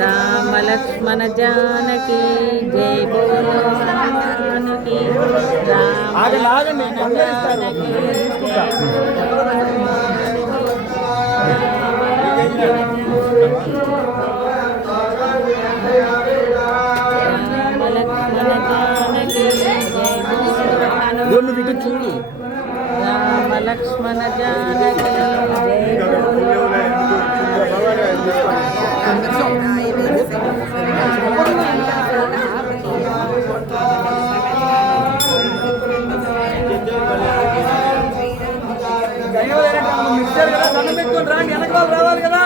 राम लक्ष्मण जानकी जय बोलो हनुमान की राम लक्ष्मण जानकी మిక్సర్ కదా దండం పెట్టుకొని రాండి వెనక వాళ్ళు రావాలి కదా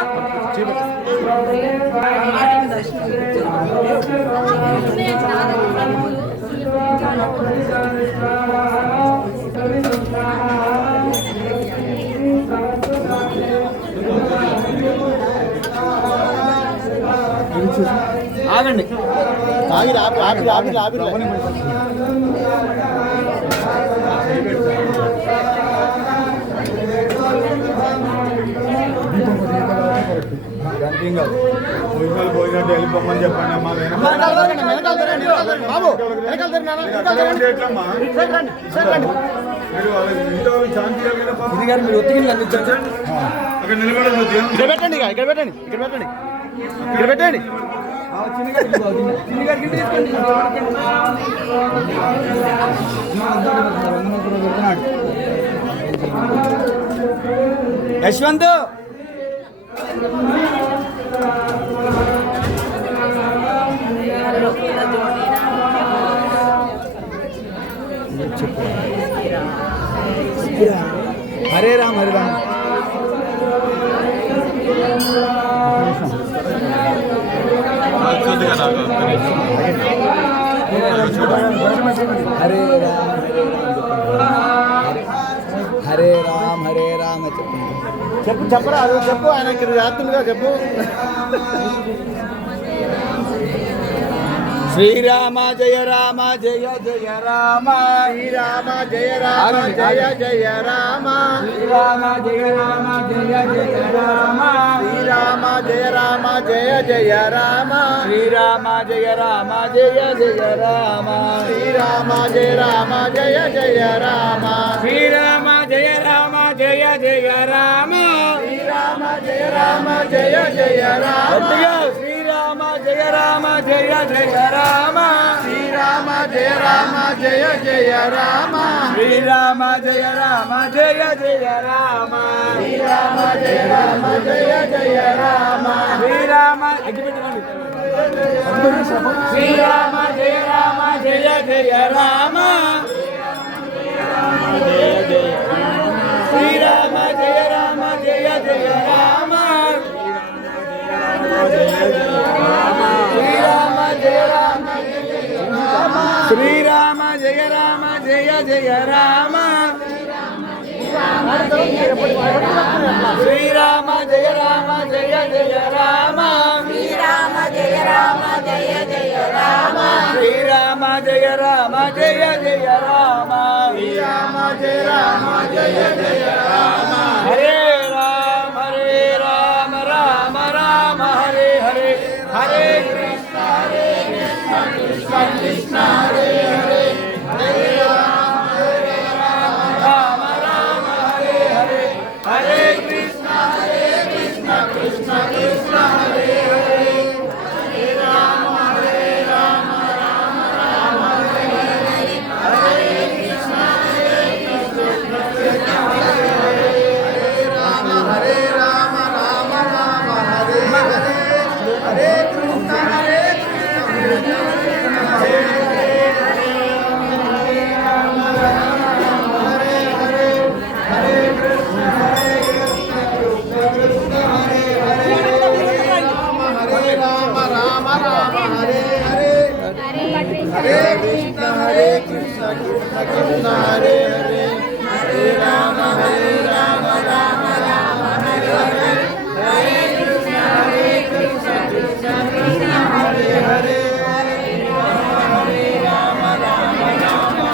ఆగండి ఆగి ఆపి ఆపి ఆపి ఆపి పోయినట్టు వెళ్ళిపోమని చెప్పండి అమ్మా బాబు మీరు ఒత్తికి అక్కడ నిలబడదు ఇక్కడ పెట్టండి ఇక్కడ పెట్టండి ఇక్కడ పెట్టండి ఇక్కడ పెట్టండి యశ్వంత్ హరే రామ్ హరే రామ్ హరే రామ్ హరే రామ్ హరే రామ్ చెప్పు చెప్పరా అది చెప్పు ఆయన ఇక్కడ రాత్రులుగా చెప్పు శ్రీరామ జయ రామ జయ జయ రామ శ్రీరామ జయ రామ జయ జయ రామ శ్రీరామ జయ రామ జయ జయ రామ శ్రీరామ జయ రామ జయ జయ రామ శ్రీరామ జయ రామ జయ జయ రామ శ్రీరామ జయ రామ జయ జయ రామ శ్రీరామ జయ రామ జయ జయ రామ శ్రీరామ జయ రామ జయ జయ రామ శ్రీరామ జయ రామ జయ జయ రామ శ్రీరామ జయ రామ జయ జయ రామ శ్రీరామ జయ రామ జయ జయ రామ శ్రీరామ జయ రామ జయ జయ రామ శ్రీరామ శ్రీరామ జయ రామ జయ జయ రామ శ్రీరామ జయ రామ జయ జయ రామ శ్రీరామ జయ రామ శ్రీరామ జయ రామ జయ జయ రామ శ్రీరామ జయ రామ జయ జయ రామ శ్రీరామ జయ రామ జయ జయ రామ శ్రీరామ జయ రామ జయ జయ రామ శ్రీరామ జయ రామ జయ జయ రామ హరే రామ రామ రామ హరే హరే హరే కృష్ణ కృష్ణ కృష్ణ హరే హరే హరే రామ రామ రామ హరే హరే హరే కృష్ణ కృష్ణ కృష్ణ హరే హరే హరే రామ రామ రామ హరే హరే హరే కృష్ణ కృష్ణ కృష్ణ హరే హరే హరే రామ రామ రామ హరే హరే హరే కృష్ణ కృష్ణ హరే హరే హరే రామ రామ హరే హరే హరే కృష్ణ కృష్ణ కృష్ణ హరే హరే హరే రామ రామ హరే హరే హరే కృష్ణ కృష్ణ కృష్ణ హరే హరే హరే రామ రామ రామ హరే హరే హరే కృష్ణ కృష్ణ కృష్ణ హరే హరే హరే రామ రామ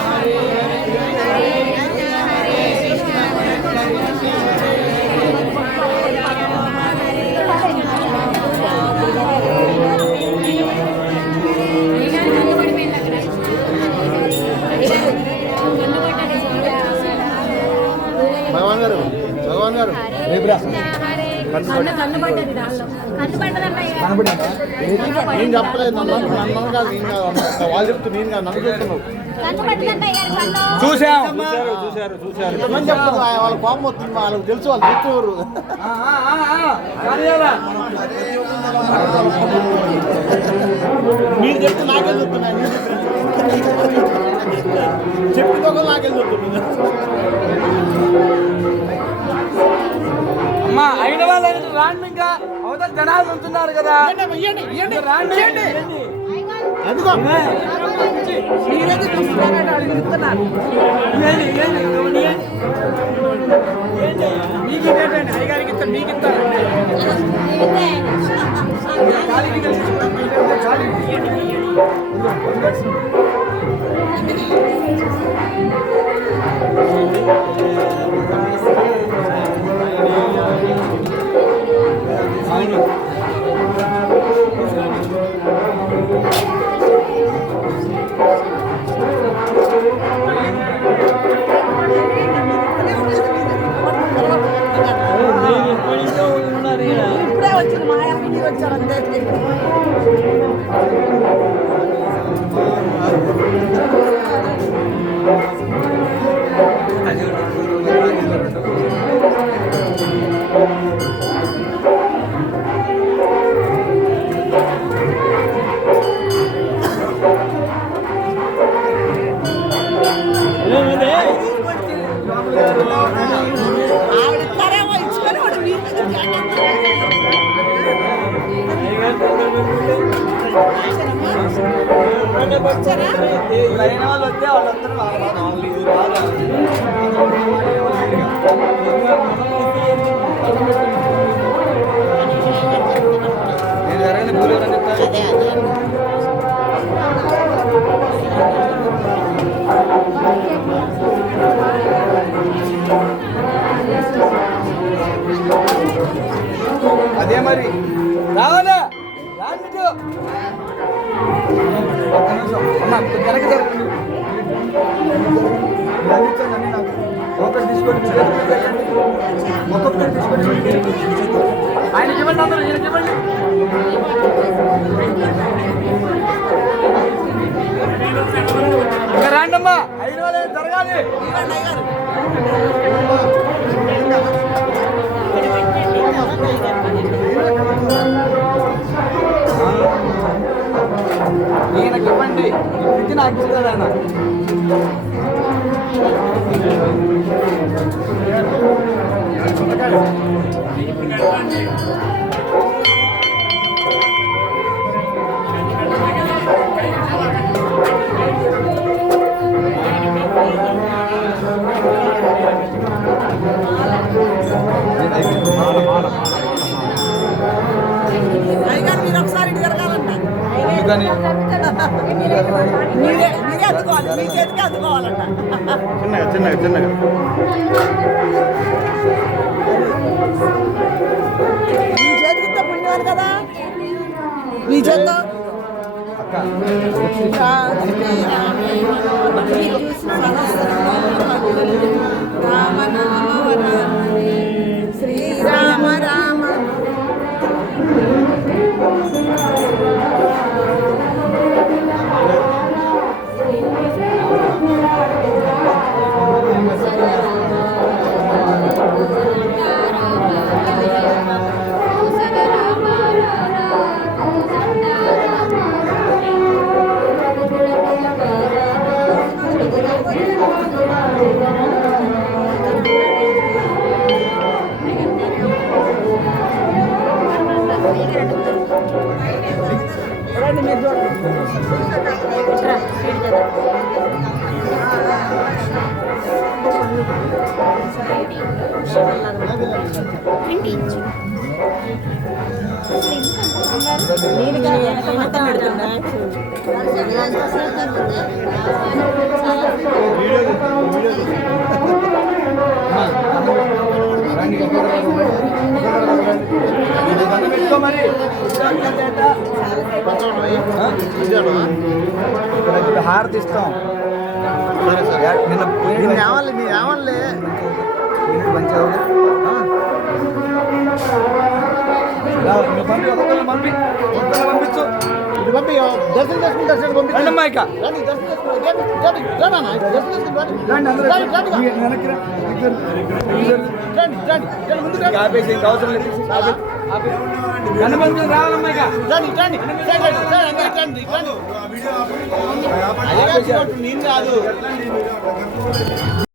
నేను చెప్పలేదు నన్ను కాదు నేను కాదు వాళ్ళు చెప్తూ నేను కాదు నన్ను చెప్తున్నావు చూసారు చెప్తాను వాళ్ళ కోపం వస్తుంది వాళ్ళకి తెలుసు వాళ్ళు చెప్తున్నారు మీరు చెప్తే నాకే చెప్తున్నా చెప్పితో నాకే చెప్తున్నా అమ్మా అయిన వాళ్ళు రాండి ఇంకా అవతల జనాలు ఉంటున్నారు కదా రాండి ఎందుకో అయ్యగారికి ఇస్తాను మీకు ఇస్తాను ఇప్పుడే వచ్చింది మా ఆయన మీరు వచ్చారు అంతే అయిన వాళ్ళు వస్తే వాళ్ళందరూ నేను జరగని పూలు ఎవరని చెప్తాను అదే మరి రావాలా రాండి ఒక్క నిమిషం అమ్మా వెనక్కి జరగండి ఒకటి తీసుకోండి ఒక్కొక్కటి తీసుకోండి ఆయన ఇవ్వండి అందరూ ఈయనకి ఇవ్వండి ఇంకా రాండమ్మా అయిన వాళ్ళే జరగాలి ఈయనకి ఇవ్వండి ఇది నాకు ఇస్తాడు ఆయన మీరు ఒకసారి జరగాలంట అందుకని మీరే అందుకోవాలి మీ చేతికి అందుకోవాలంట చిన్నగా చిన్నగా మీ చేతికి పుణ్యవారు కదా మీ చేతితో రామ నామ శ్రీరామ రామ మరి హారతి ఇస్తాం సరే సరే నిన్న నేను ఏమలే మంచిగా పంపించు ఇది పంపి దర్శనం చేసుకుని దర్శనం పంపి రండమ్మా ఇక రండి దర్శనం చేసుకుని రండి అన్న దర్శనం చేసుకుని రండి అందరూ రండి రండి వెనక్కి రా. రండి రండి రండి ముందుకు రండి ఆపేసి ఇంకా అవసరం లేదు హనుమంతుడు రావాలమ్మా ఇక రండి రండి రండి రండి రండి రండి అయ్యగారు నేను కాదు